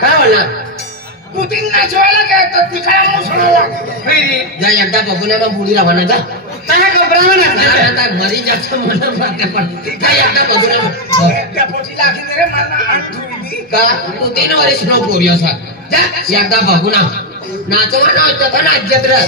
काय बोलला पुतीन नाचवायला काय तर तिकडे मुसळायला जा एकदा बघून मग पुढे राहणार का काय घबरावं ना मरी जास्त मला काय एकदा बघून त्या पोटी लागली रे मला आणली का तू 3 वर्ष नो पोरी असा जा एकदा बघू ना नाचवा ना होतं का नाचत रे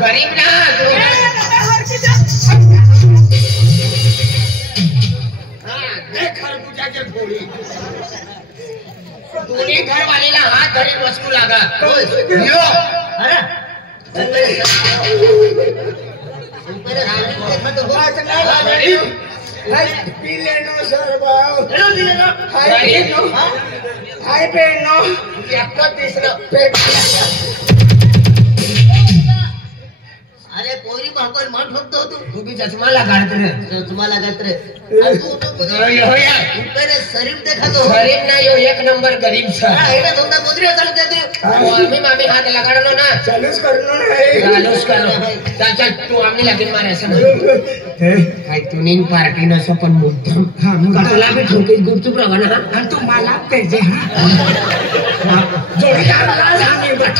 गरीब ना खरबूजाचे फोडी दोन्ही घरवालीला हात धरी बसू लागा अरे पोरी भाकर मन ठोकतो तू भी चश्मा लगात रे चष्मा लागत रे शरीफ देखा तो गरीब ना यो 1 नंबर गरीब सा एटा धंदा मुद्रे चालते ते आम्ही मामी हात लगाडलो ना चालूच करनो नाही चालूच करो चल चल तू आम्ही लगीन मारे असं काय ट्युनिंग पार्टी न सो पण मुद्दाम कटला भी ठोके गुपचूप राहा ना आणि तू मला पाहिजे जोडीदाराला सांगे बट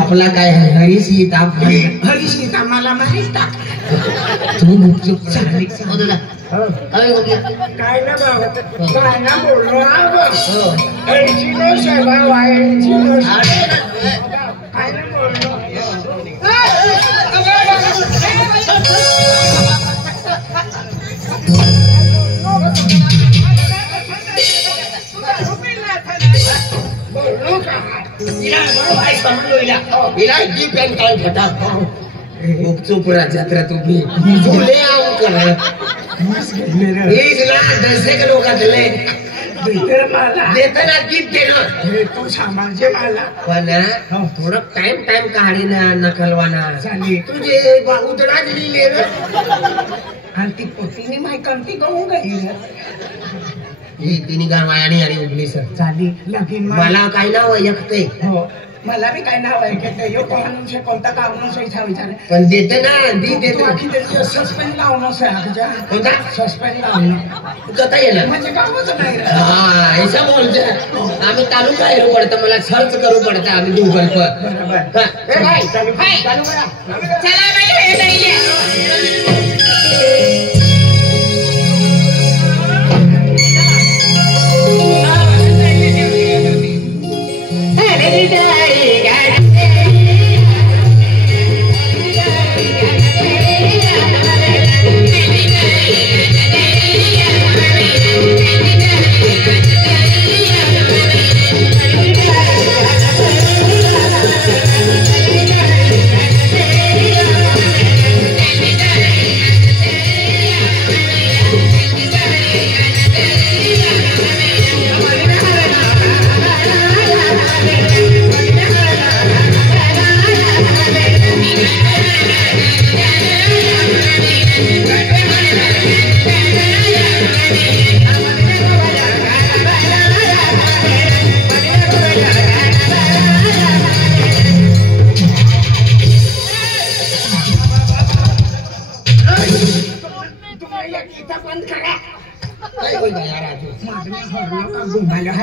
आपला काय हरी सीता हरी सीता मला माहित टाक तू गुपचूप चालली बोला अरे हो गया काय ना बाबा काय ना बोललो एंजिनो सेवा वाय एंजिनो काय ना बोललो बोललो का इला भाई समझ लो इला जी पेन काय फटा गुपचूप राहत्रा तुम्ही बोले आऊ कर इला 10 लोक दिले देताना गिफ्ट देणं तू सांभाळजे मला पण थोडं टाइम काढी ना नकलवाना तुझे उतरा दिली आणि ती पोतीने माय करती गहू गई ही तिने गावायाने आणि उगली सर झाली लगीन मला काय नाव ऐकते हो मला भी काय नाव ऐकते यो कोणा कोणता काम नसायचा विचार पण देते ना दी देते बाकी त्याची सस्पेंड लावणं सर कोणता सस्पेंड लावणं कथा येणार म्हणजे कामच नाही हा ऐसा बोलते आम्ही तालुका हेरू पडतं मला सर्च करू पडतं आम्ही गुगल पर बरोबर चालू करा चला बाई हे नाही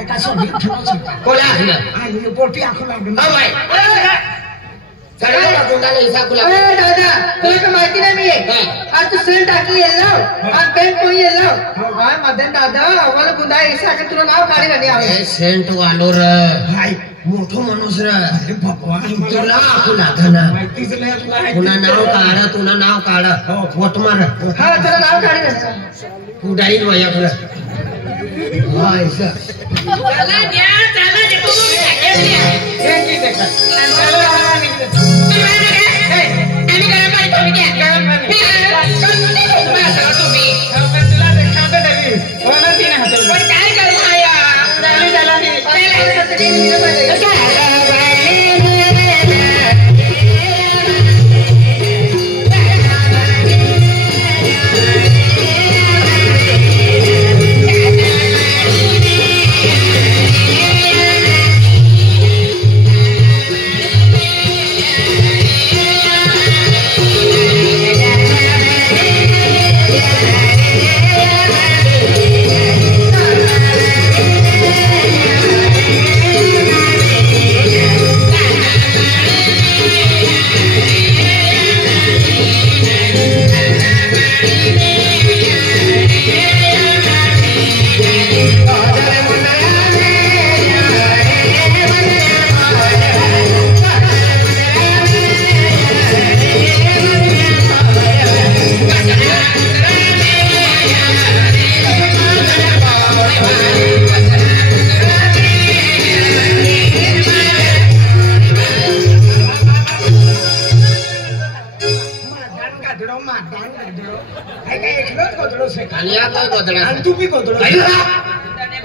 का सोडी ठेवायचं कोला आखलं आणि पोटी आखू लागून हो बाई सगळ्याला गुंडाला हिसा कुला अरे दादा तुला का माहिती नाही मी आज तू सेल टाकली येलो आज पेन कोई येलो काय मदन दादा आम्हाला गुंडा ऐसा के तुला नाव काढी नाही आवे सेंट वालो र हाय मोठो माणूस र अरे भगवान तुला आखू लागना माहितीच नाही तुला तुला नाव काढ वोट मार हा तुला नाव काढी नाही तू डाईल माझ्याकडे हा ऐसा चला द्या चला दे तू हे की देखा आम्ही काय पाहिजे तुम्ही द्या तुम्ही तुला देखाते तरी कोणा तीन हात पण काय करू आया चला आणि या काय गोधडा आणि तू बी गोधडो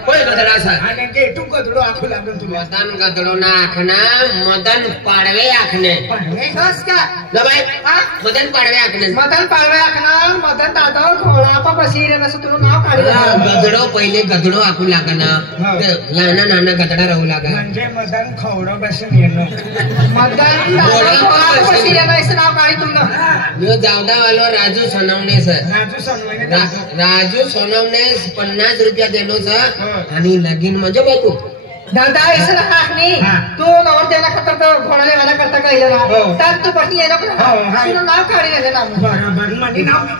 कोण गोधडा सा आणि ते तू गोधडो आखू लागून तुला मदन गदडो ना आखना मदन पाडवे आखने बस का बाई मदन पाडवे आखने मदन पाळवे आखणार मदन दादा घोडा पा बसी रे नसं तुला नाव काढी गदडो पहिले गदडो आखू लागना लहान नाना गदडा राहू लागा म्हणजे मदन खवडं बसून येणं मदन दादा घोडा पा बसी रे नसं नाव काढी तुला यो जावदा वालो राजू सोनवणे सर राजू सनवणे राजू सोनवणे 50 रुपया देलो सर आणि लगीन म्हणजे बायको दादा ऐसा ना काकनी तू नवर देना करता तो घोडा लेवाना करता कहिला ना तर तू बटी येना तुला नाव काढी रे नाव बरोबर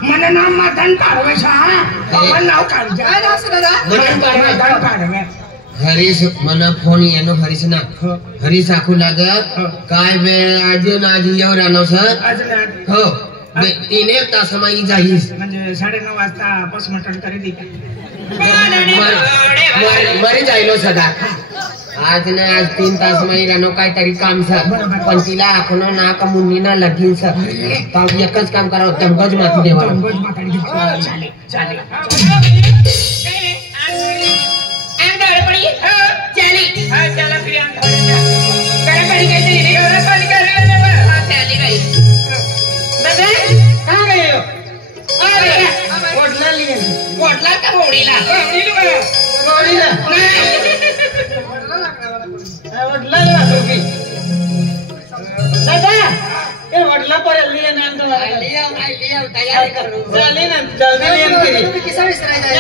મને નામ મદન પાડવે છે હા નાव काढ काय नाव असं दादा मदन पाडवे મદન પાડવે हरीश मना फोन येनो हरीश ना हरीश आखू लाग काय वेळ आज येऊ राहणार सर अजून हो 3 तासमा जाईस म्हणजे 9:30 वाजता पोस्टमॉर्टम करी दी मरी जायलो सदा आज ना आज 3 तास मा राहणं काहीतरी काम सर पण तिला आखनो ना का मुन्नी ना लगीन सर तर एकच काम करावं तंबज माती देवा चालेल पोटला का होडीला वडला पर्यंत तयारी करू किसा विसरायचा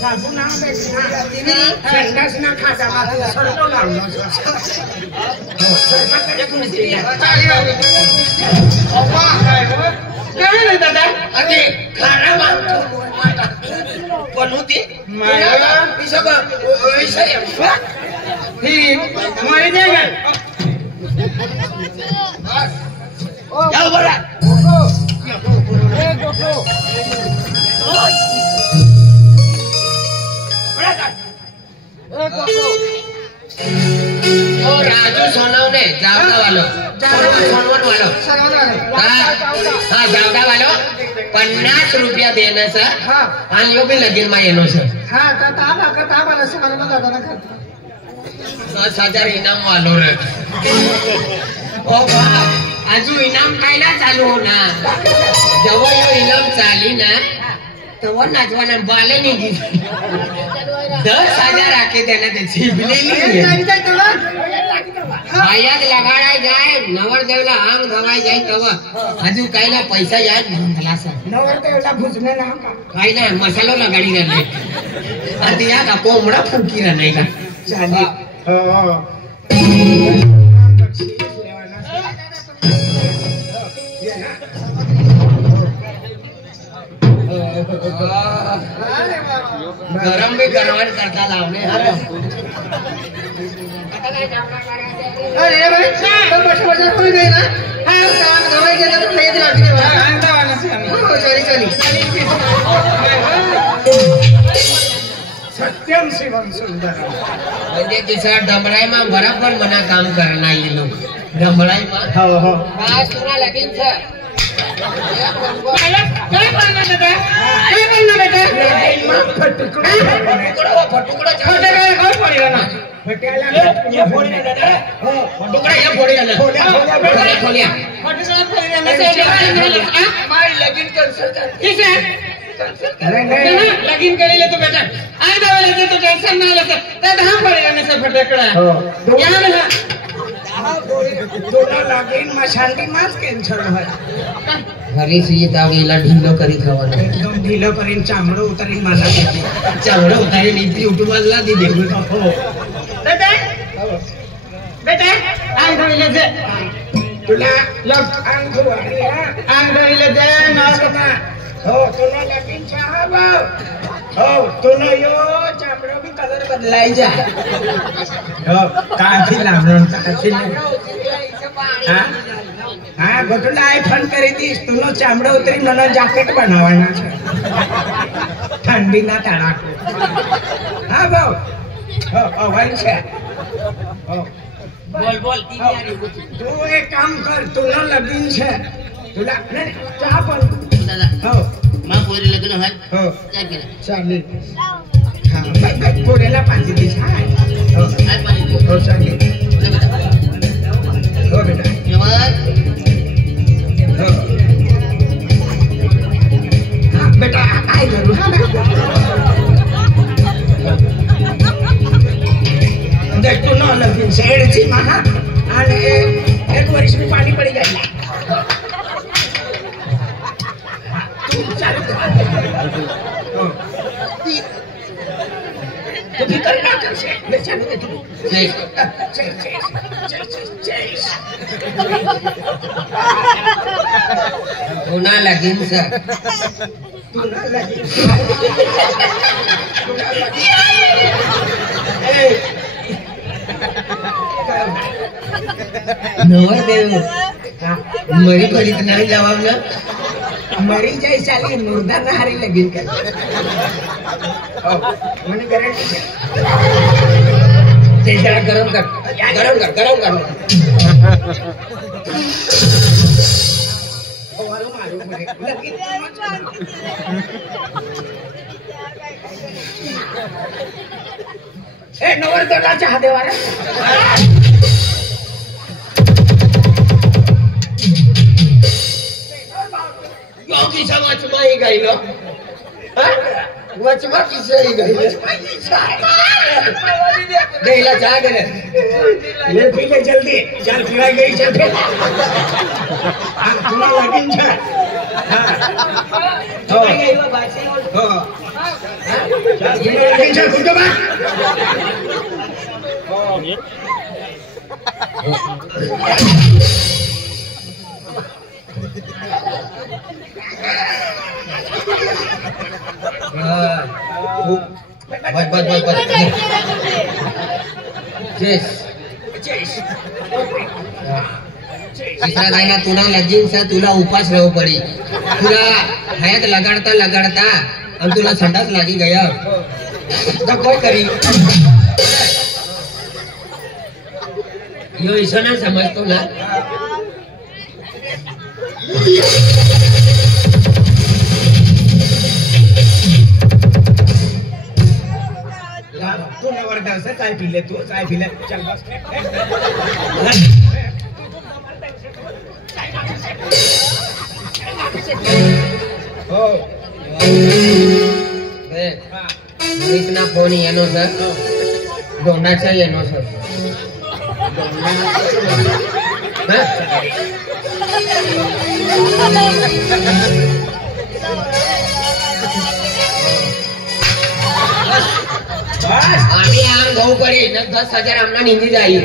साबू ना संडास ना खाता सरतो लावलो काय नाही दादा अरे खारा मागतो पण होते ही हमारी जगह जाओ बरा राजू सोनवणे जावदा वालो सोनवन वालो हा जावदा वालो 50 रुपया देना सर आणि यो बी लगीन मा येनो सर हा तर ताबा नसे मला दादा ना करता 10,000 इनाम वालो रे ओ बा आजू इनाम कायला चालू होना जेव्हा यो इनाम चाली ना तेव्हा नाचवाना बाले निघी 10,000 आके देना त्याची हयात लगाडाय जाय नवरदेवला अंग धवाय जाय तवा हजू कायला पैसा जाय भंगलासा नवरदेवला भुजणे ना का काय नाही मसालो लगाडी राहिले आधी या का कोंबडा फुंकी रा नाही का चालेल हो बक्षीस लेवाना ये ना गरम भी गरवान करता लावणे अरे भाई तो बस कोई गई ना हाँ काम दवाई के तो नहीं दिला दी बा आंदा वाला से हम हो चली सत्यम शिवम सुंदर म्हणजे तिसरा डमराईमा बराबर मना काम करना ये लोग डमराईमा हो हो काय सुना लगीन छ क्या करना बेटा फटुकडा छोटे का कौन पड़ी ना फट्याला ये फोड़ी ना दादा हो फटुकडा या फोडी ना खोलिया फटुकडा पड़ी ना से मारी लगीन कैंसिल कर किसे अरे नहीं लगीन करेले तो बेटा आए दवा लेते तो टेंशन ना लेते तो हम पड़ी रहने से फटकड़ा हो यहाँ में दोनों लगीन मशाली मास कैंसर है घरी से ये तावेला ढीलो करी खवाना एकदम ढीला करीन चामडं उतरीन मला चावडं उतारे नीती युट्यूबला दी दे हो बेटा बेटा आए दवा लेते तुला लग अंग धुवारी आए दवा लेते ना हो तुला लगीन चाहा भाऊ हो तुला यो चामडं भी कलर बदलाई जा हो काफी लावण काफी हाँ हाँ गोटुला आईफोन करी दीस तुनो चामडं उतरी ननो जैकेट बनावना छे ठंडी ना तड़ाको हाँ भाऊ हो अवन छे हो बोल तू एक काम कर तुला लगीन छे तुला नहीं चहा पण दादा हो मा पोरी लग्न है हो काय केलं चालेल हाँ बाय पोरेला पाणी दिस हाय हो काय पाणी हो चालेल हो बेटा जेवण हो हाँ बेटा काय करू हाँ देख तू ना लगीन शेडची महा आणि एक वर्ष मी पाणी पडी गेला तू चालू हो तू फिकर ना कर से ले चालू दे तू पुन्हा लगीन सर तू ना लगीन नवरदेव मरी पडीत नाही जवाब ना मरी जाई साली मुर्दा ना हारी लगीन कर मैंने गारंटी है ते जरा गरम कर मारू मारू मुझे लगीन ए नवरदेवला चहा देवा रे योगी समाज माही गईलो वचमा किसे गईलो देला जा गए ले पी ले जल्दी चल पिवाई गई चल फिर तुला लगीन छे हो हो लगीन छे कुछ बा बस तिसरा गायला तुला लगीन सा तुला उपास राहू पडी तुला हयात लगाडता आणि तुला संडास लागी गया तो काय करी यो ऐसा ना समजतो ना तू नवरदेव से चाय पी ले तू चाय पी ले चल बस हो इतना phone YONO sir दोंडाचा YONO sir आम्ही आम भाऊ पडे 10,000 आमना निंदी जाईल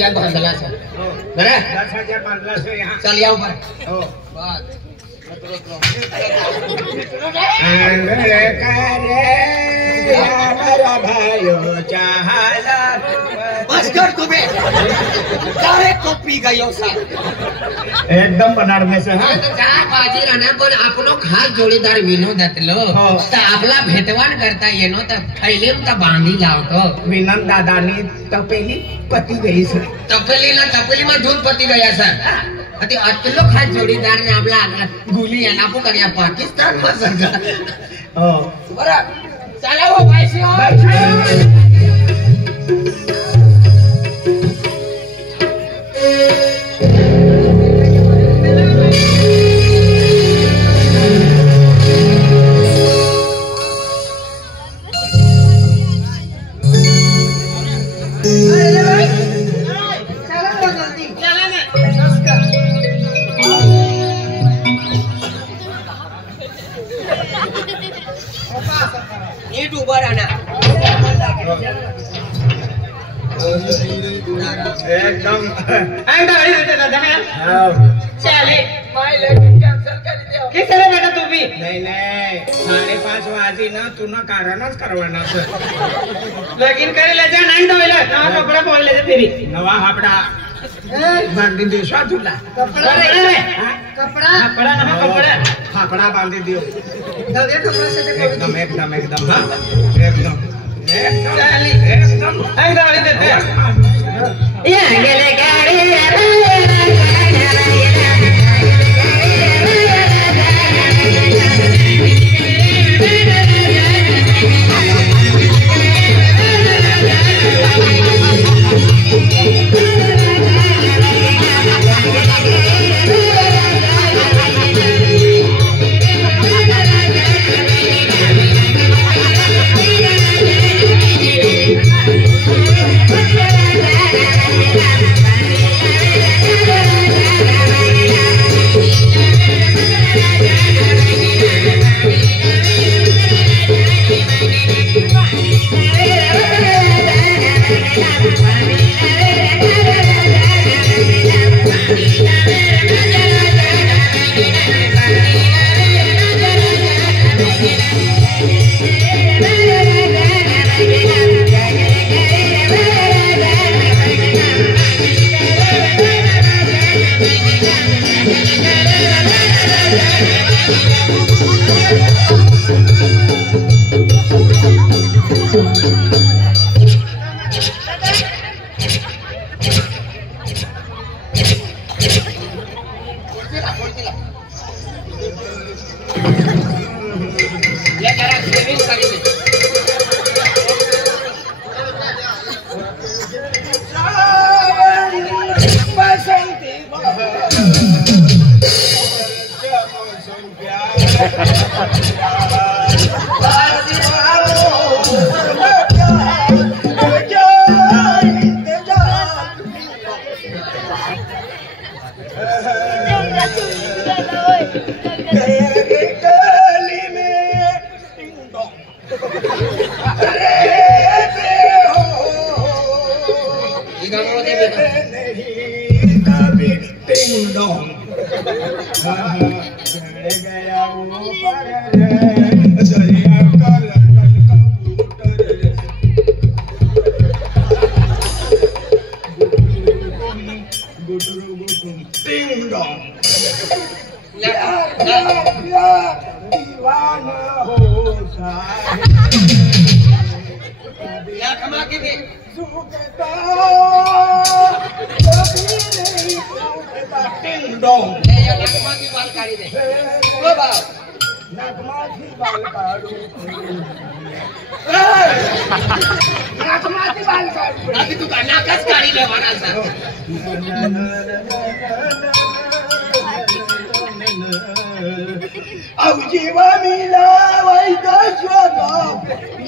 या बांधलाचा बरं 10,000 बांधला सो यहाँ चल याव पर हो बस अंगड़ करे हमारा भाइयों चाहला बस कर तुम्हें सारे कॉपी गयो सा एकदम बनारस हा जा बाजी राहणार पण आपण खास जोडीदार विनोदातलो हो. तर आपला भेटवान करता येनो तर फैलेम तर बांधी लावतो विनम दादानी तपेली पती गई सर तपेली में धूल पती गया सर अति अतलो खास जोडीदार ने आपला गुली याना पो करिया पाकिस्तान में सरकार हो बरं चला हो पैसे चला ना जल्दी नीट उभं राहणार एकदम हाँ। चाले माय लगन कैंसिल कर दियो किस तरह बेटा तू भी नहीं नहीं 5:30 वाजे ना तू ना कारणच करवाना सर लगीन करे ले जा नाही धोइला नवा कपडा पोळले जा फिरी नवा हापडा बांधी देशा तुला कपडा रे कपडा नवा कपडा हापडा बांधी दियो दे कपडा से ते एकदम एकदम एकदम हाँ एकदम चाली एकदम एकदम वाली देते या गेले गाडी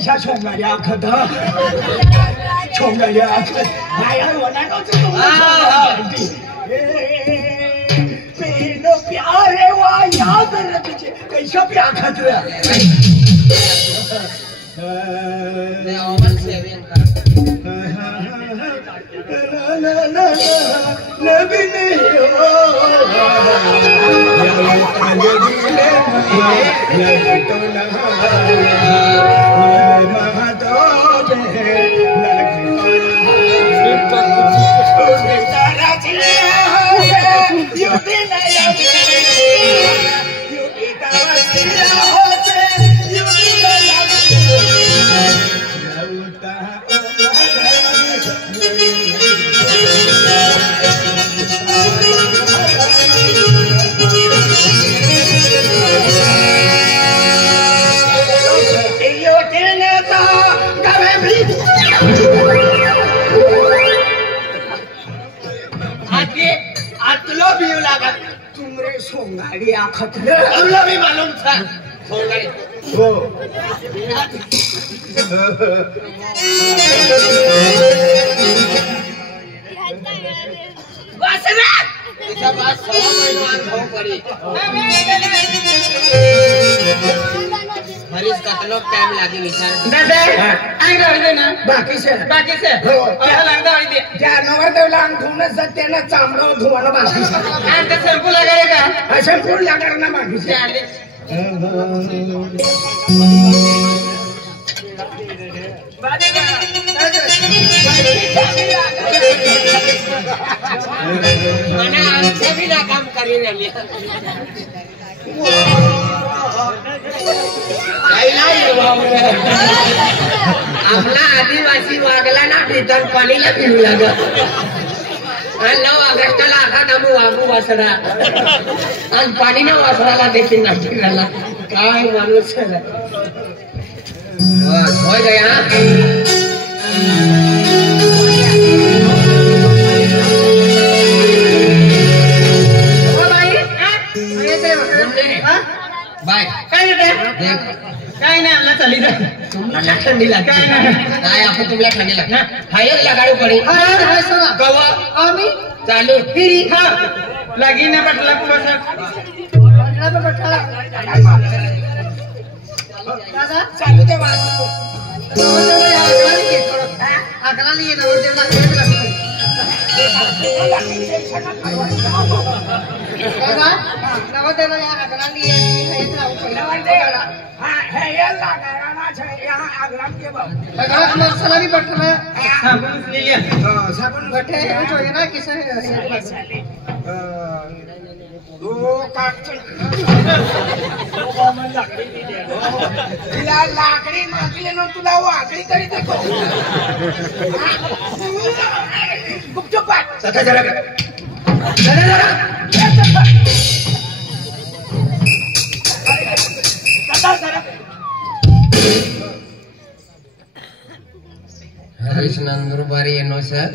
कशा छोंगाड्या आखत छोंगाड्या आखत बाया प्यारे वा याद रखचे कैसा प्या खतरा सोंगाड़ी आखत हमला भी मालूम था सोंगाड़ी हो वासना इसा बात 6 महीनों भाव पड़ी हरीश कतलो टाइम लागी विचार दादा आई राहिले ना बाकी से हो आता लागदा होई दे त्या नवरदेवला अंग धुवणं जाते ना चामडं धुवणं बाकी आणि ते शॅम्पू लगारे का असे फूल लागणार ना बाकी से आले मने आमचे भी ना काम करी राहिली आपला आदिवासी वागला ना तिथं पाणीला पिऊ लागत 9 ऑगस्टला आखा नामू वागू वासडा आणि पाणीना वासडाला देखील नाशिक राहिला काय माणूस होय गया बाय काय रे देख काय नाही आला चाली जा तुम्हाला थंडी लागते काय नाही काय आपण तुम्हाला थंडी लागते हायच लगाडू पडी हाय सोना कवा आम्ही चालू फिरी हा लगी ना पटला कुबसा दादा चालू ते वाजतो आकला नाही ना वर देवला खेळ लागतो दादा नवदेवला या आकला नाही हे लावतो हा हे याला गाना छे यहां अगलाम के बा अगर मसाला भी पटना साबुन ले लिया साबुन बटे जो है ना किसे दो काटचल तुला लाकडी मागले ना तुला वाकडी तरी देखो गुपचुप पाट सथा जरा हरीश नंदुरबारी येनो सर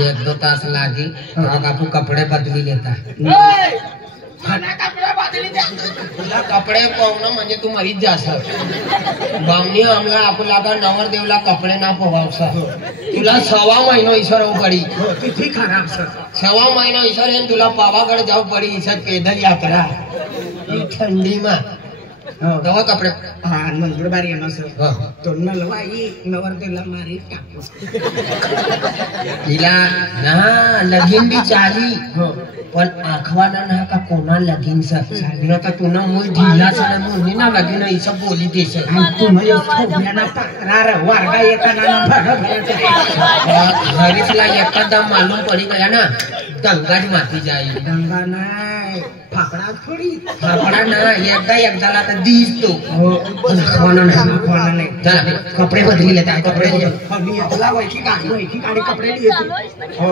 1-2 तास लागी मग आपू कपडे बदली लेता तुला कपडे पाहणं म्हणजे तू मरीच जास बामणी आमला आपला नवरदेवला कपडे ना पोहावसा तुला 6 महिनो ईश्वर पडी तिथी खराब सर 6 महिना ईश्वर येऊन तुला पावागड जाऊ पडी ईश्वर पैदल यात्रा ठंडी मा दवा कपडे हा मंगळवार येणार सर हो तो नलवाई नवरदेवला मारी टाकू तिला ना लगीन बी चाली हो पण आखवाना ना का कोणा लगीन सर ना का तुना मूळ ढिला सर मुनी ना लगीन इसा बोली देश तुम्ही थोड्याना तक्रार वारगा एकाना भरत हरीशला एखादा मालूम पडी गया ना दंगाच माती जाई दंगा नाही फाकडा थोडी फाफडा ना एकदाला तर दिसतो आखवाना नाही चला कपडे बदली लेता कपडे मी तुला वैकी काढी कपडे लिहितो हो